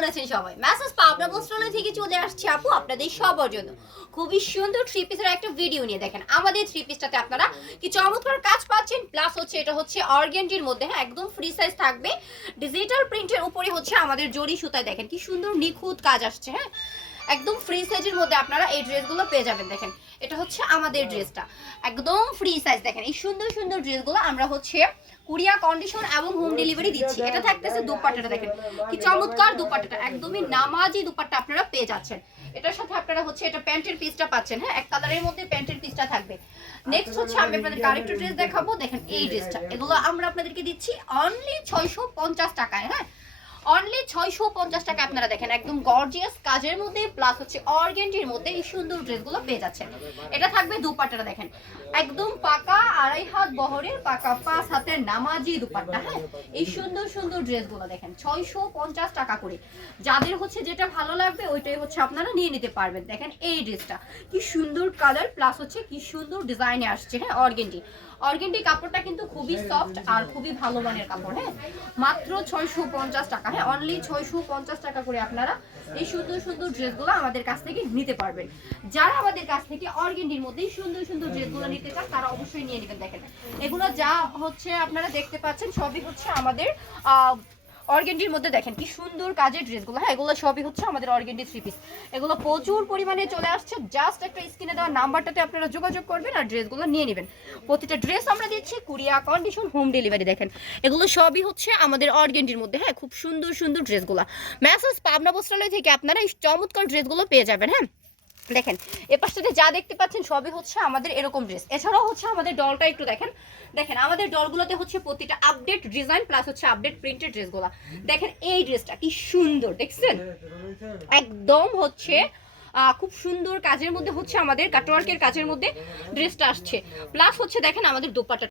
কেমন আছেন সবাই? ম্যাসেজ পাবনা বস্ত্রালয় থেকে চলে আসছে আপু আপনাদের সবার জন্য। খুবই সুন্দর থ্রি পিসের একটা ভিডিও নিয়ে দেখেন। আমাদের থ্রি পিসটাতে আপনারা কি চমৎকার কাজ পাচ্ছেন? প্লাস হচ্ছে এটা হচ্ছে অর্গেন্টির মধ্যে হ্যাঁ একদম ফ্রি সাইজ থাকবে। ডিজিটাল প্রিন্টের উপরে হচ্ছে আমাদের জরি সুতায় দেখেন কি সুন্দর নিখুঁত কাজ আসছে হ্যাঁ। একদম ফ্রি সাইজের মধ্যে আপনারা এই ড্রেসগুলো পেয়ে যাবেন, দেখেন। এটা হচ্ছে আমাদের ড্রেসটা একদম ফ্রি সাইজ দেখেন। এই সুন্দর সুন্দর ড্রেসগুলো আমরা হচ্ছে কুরিয়া কন্ডিশন এবং হোম ডেলিভারি দিচ্ছি। এটা থাকতেছে দুপাট্টাটা, দেখেন। কি চমৎকার দুপাট্টাটা। একদমই নামাজি দুপাট্টা আপনারা পেয়ে যাচ্ছেন। এটার সাথে আপনারা হচ্ছে এটা প্যান্টের পিসটা পাচ্ছেন হ্যাঁ? এক কালারের মধ্যে প্যান্টের পিসটা থাকবে। নেক্সট হচ্ছে আমি আপনাদের আরেকটা ড্রেস দেখাবো। দেখেন এই ড্রেসটা এগুলো আমরা আপনাদেরকে দিচ্ছি অনলি ছয়শো পঞ্চাশ টাকায় হ্যাঁ? অনলি ছয়শো পঞ্চাশ টাকা আপনারা দেখেন, একদম গর্জিয়াস কাজের মধ্যে প্লাস হচ্ছে অর্গেন্টির মধ্যে এই সুন্দর ড্রেসগুলো পেয়ে যাচ্ছেন। এটা থাকবে দুপাট্টাটা দেখেন। একদম পাকা আড়াই হাত বহরের পাকা পাঁচ হাতের নামাজি দুপাট্টা হ্যাঁ? এই সুন্দর সুন্দর ড্রেসগুলো দেখেন, ছয়শো পঞ্চাশ টাকা করে। যাদের হচ্ছে যেটা ভালো লাগবে, ওইটাই হচ্ছে আপনারা নিয়ে নিতে পারবেন। দেখেন এই ড্রেসটা, কি সুন্দর কালার প্লাস হচ্ছে কি সুন্দর ডিজাইনে আসছে হ্যাঁ অর্গেন্টি অর্গেন্টি কাপড়টা কিন্তু খুবই সফট আর খুবই ভালো মানের কাপড় হ্যাঁ? মাত্র ছয়শো পঞ্চাশ টাকা হ্যাঁ? অনলি ছয়শো পঞ্চাশ টাকা করে আপনারা এই সুন্দর সুন্দর ড্রেসগুলো আমাদের কাছ থেকে নিতে পারবেন। যারা আমাদের কাছ থেকে অর্গেন্ডির মধ্যে এই সুন্দর সুন্দর ড্রেসগুলো নিতে চান তারা অবশ্যই নিয়ে নেবেন দেখেন। এগুলো যা হচ্ছে আপনারা দেখতে পাচ্ছেন সবই হচ্ছে আমাদের আহ, অর্গেন্ডির মধ্যে দেখেন কি সুন্দর কাজের ড্রেসগুলো। হ্যাঁ এগুলো সবই হচ্ছে আমাদের অর্গেন্ডি থ্রি পিস এগুলো প্রচুর পরিমাণে চলে আসছে। জাস্ট একটা স্ক্রিনে দেওয়া নাম্বারটাতে আপনারা যোগাযোগ করবেন আর ড্রেসগুলো নিয়ে নেবেন। প্রতিটা ড্রেস আমরা দিচ্ছি কুরিয়া কন্ডিশন হোম ডেলিভারি দেখেন। এগুলো সবই হচ্ছে আমাদের অর্গেন্ডির মধ্যে হ্যাঁ খুব সুন্দর সুন্দর ড্রেসগুলো। ম্যাসেজ পাবনা বস্ত্রালয় থেকে আপনারা এই চমৎকার ড্রেসগুলো পেয়ে যাবেন হ্যাঁ। দেখেন, এ পাশটাতে যা দেখতে পাচ্ছেন সবই হচ্ছে আমাদের এরকম ড্রেস এছাড়াও হচ্ছে আমাদের ডলটা একটু দেখেন। দেখেন, আমাদের ডলগুলোতে হচ্ছে প্রতিটা আপডেট ডিজাইন প্লাস হচ্ছে আপডেট প্রিন্টেড ড্রেসগুলো দেখেন এই ড্রেসটা কি সুন্দর, দেখছেন? একদম হচ্ছে খুব সুন্দর কাজের মধ্যে হচ্ছে আমাদের কাটওয়ার্কের কাজের মধ্যে ড্রেসটা আসছে। প্লাস হচ্ছে দেখেন আমাদের দোপাটা